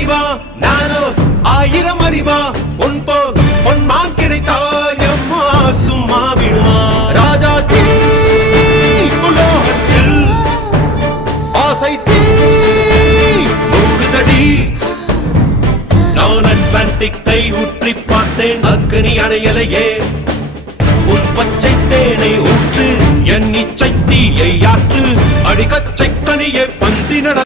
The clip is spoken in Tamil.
அறிவா நானோ 1000 அறிவா பொன்போல் பொன்மான் கிடைத்தால் எம்மா சும்மா விடுமா ராஜா தீ உலோகத்தில் ஆசை தீ மூடுதடி நான் அட்லாண்டிக்கை உற்றி பார்த்தேன் அக்னி அணையலையே உன் பச்சை தேனை ஊற்று என் இச்சை தீயை ஆற்று அடிக்கச்சை கனியை பந்தின